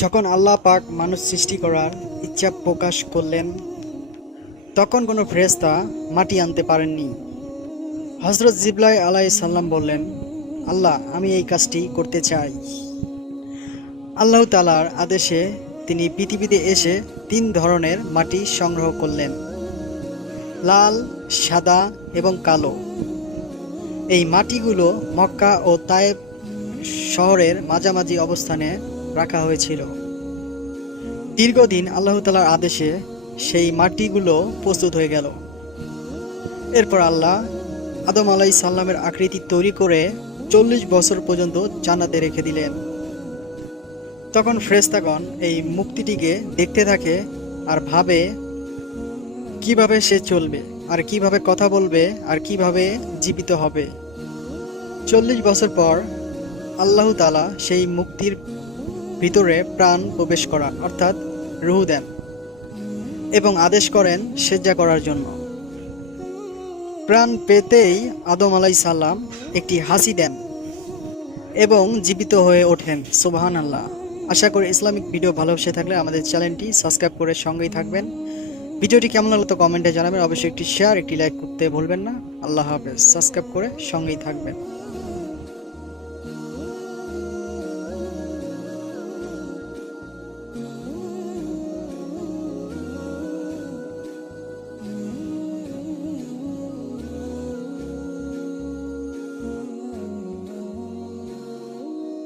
যখন আল্লাহ পাক মানুষ সৃষ্টি করার ইচ্ছা প্রকাশ করলেন, তখন কোনো ফেরেস্তা মাটি আনতে পারেননি। হজরত জিবলাই আলাই সাল্লাম বললেন, আল্লাহ, আমি এই কাজটি করতে চাই। আল্লাহ তালার আদেশে তিনি পৃথিবীতে এসে তিন ধরনের মাটি সংগ্রহ করলেন, লাল, সাদা এবং কালো। এই মাটিগুলো মক্কা ও তায়েব শহরের মাঝামাঝি অবস্থানে রাখা হয়েছিল। দীর্ঘদিন আল্লাহ তালার আদেশে সেই মাটিগুলো প্রস্তুত হয়ে গেল। এরপর আল্লাহ আদম আলাই সাল্লামের আকৃতি তৈরি করে চল্লিশ বছর পর্যন্ত জান্নাতে রেখে দিলেন। তখন ফ্রেস্তাগণ এই মুক্তিটিকে দেখতে থাকে আর ভাবে কীভাবে সে চলবে, আর কীভাবে কথা বলবে, আর কীভাবে জীবিত হবে। চল্লিশ বছর পর আল্লাহ তালা সেই মুক্তির ভিতরে প্রাণ প্রবেশ করান অর্থাৎ রুহু দেন এবং আদেশ করেন সেজ্জা করার জন্য। প্রাণ পেতেই আদম আলাই সাল্লাম একটি হাসি দেন এবং জীবিত হয়ে ওঠেন সুবাহান আল্লাহ আশা করি ইসলামিক ভিডিও ভালোবেসে থাকলে আমাদের চ্যানেলটি সাবস্ক্রাইব করে সঙ্গেই থাকবেন। ভিডিওটি কেমন লাগল তো কমেন্টে জানাবেন। অবশ্যই একটি শেয়ার একটি লাইক করতে ভুলবেন না। আল্লাহ হাফেজ। সাবস্ক্রাইব করে সঙ্গেই থাকবেন।